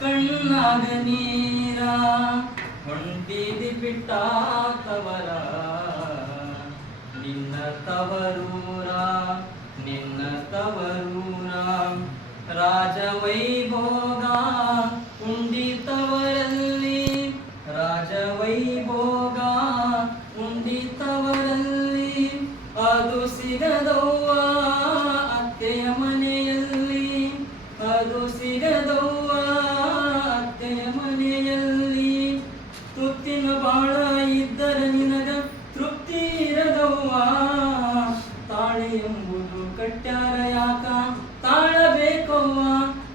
ಕಣ್ಣಾಗ ನೀರ ಹೊಂಟಿದಿ ಬಿಟ್ಟ ತವರ ನಿನ್ನ ತವರೂರ ನಿನ್ನ ತವರೂರ ರಾಜವೈಭೋಗ ಇದ್ದರ ನಿನಗ ತೃಪ್ತಿ ಇರದವ್ವ? ತಾಳಿ ಎಂಬುದು ಕಟ್ಟಾರ ಯಾಕ? ತಾಳಬೇಕವ್ವ?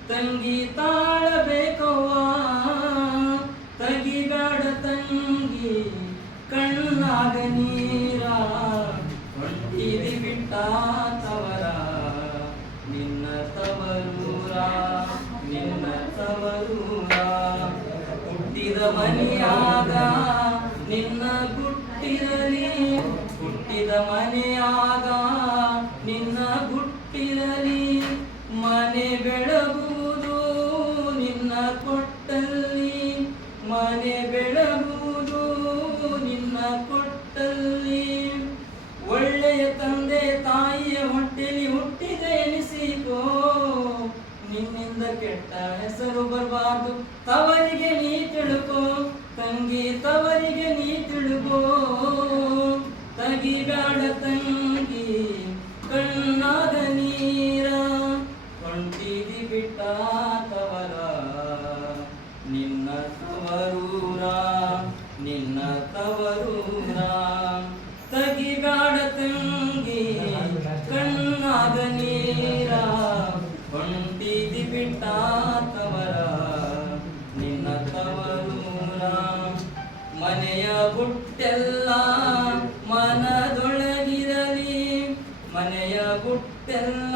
ತಂಗಿ ತಾಳಬೇಕವ್ವ? ತಗಿಬೇಡ ತಂಗಿ, ಕಣ್ಣಾಗ ನೀರ ಹೊಟ್ಟಿದಿ ಬಿಟ್ಟ ತವರ. ನಿನ್ನ ತವರೂರ ನಿನ್ನ ತವರೂರ. ಹುಟ್ಟಿದ ಮನೆಯಾಗ ನಿನ್ನ ಗುಟ್ಟಿರಲಿ, ಹುಟ್ಟಿದ ಮನೆಯಾಗ ನಿನ್ನ ಗುಟ್ಟಿರಲಿ. ಮನೆ ಬೆಳಗುವುದು ನಿನ್ನ ಕೊಟ್ಟಲ್ಲಿ. ಮನೆ ಬೆಳಗುವುದು ನಿನ್ನ ಕೊಟ್ಟಲ್ಲಿ. ಒಳ್ಳೆಯ ತಂದೆ ತಾಯಿಯ ಹೊಟ್ಟೆಲಿ ಹುಟ್ಟಿದೆ ಎನಿಸಿಕೋ. ನಿನ್ನಿಂದ ಕೆಟ್ಟ ಹೆಸರು ಬರಬಾರ್ದು. ತವರಿಗೆ ತವರೂರ ನಿನ್ನ ತವರೂರ ತಗಿಬೇಡ ತಂಗಿ ಕಣ್ಣಾಗ ನೀರ, ಹೊಂಟಿದಿ ಬಿಟ್ಟ ತವರ, ನಿನ್ನ ತವರೂರ ಮನೆಯ ಗುಟ್ಟೆಲ್ಲ ಮನದೊಳಗಿರಲಿ, ಮನೆಯ ಗುಟ್ಟೆಲ್ಲ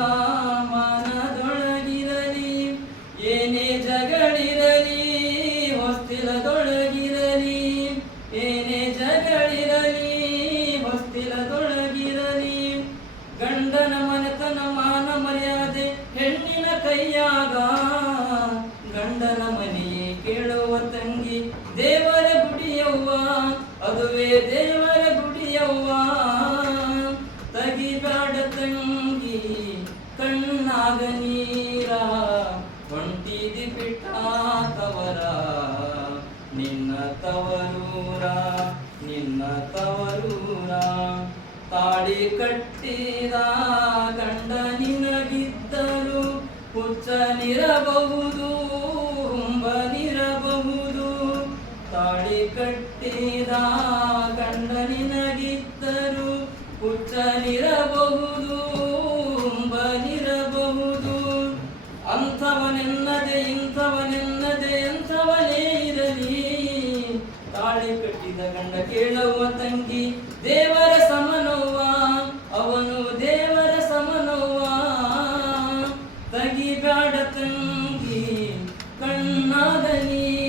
ಮನದೊಳಗಿರಲಿ. ಹೊಸ್ತಿಲದೊಳಗಿರಲಿ ಏನೇ ಜಗಳಿರಲಿ ಹೊಸ್ತಿಲದೊಳಗಿರಲಿ ಗಂಡನ ಮನೆತನ, ಮಾನ ಮರ್ಯಾದೆ ಹೆಣ್ಣಿನ ಕೈಯಾಗ. ಗಂಡನ ಮನೆಯೇ ಕೇಳುವ ತಂಗಿ ದೇವರ ಗುಡಿಯವ್ವ, ಅದುವೇ ದೇವರ ಗುಡಿಯವ್ವ. ತಗಿಬಾಡ ತಂಗಿ, ಕಣ್ಣಾಗ ನೀರ ಹೊಂಟಿದಿ ಬಿಟ್ಟ ತವರ ನಿನ್ನ ತವರೂರ ನಿನ್ನ ತವರೂರ. ತಾಳಿ ಕಟ್ಟಿದ ಗಂಡ ನಿನಗಿದ್ದರು ಹುಚ್ಚನಿರಬಹುದು ಹುಂಬನಿರಬಹುದು ತಾಳಿ ಕಟ್ಟಿದ ಗಂಡ ನಿನಗಿದ್ದರು ಹುಚ್ಚನಿರಬಹುದು ಹುಂಬನಿರಬಹುದು ಅಂಥವನೆನ್ನದೆ ಇಂಥವನೆನ್ನದೆ ಕೇಳುವ ತಂಗಿ ದೇವರ ಸಮನವ್ವ ಅವನು ದೇವರ ಸಮನವ್ವ ತಗಿಬೇಡ ತಂಗಿ ಕಣ್ಣಾದ ನೀರ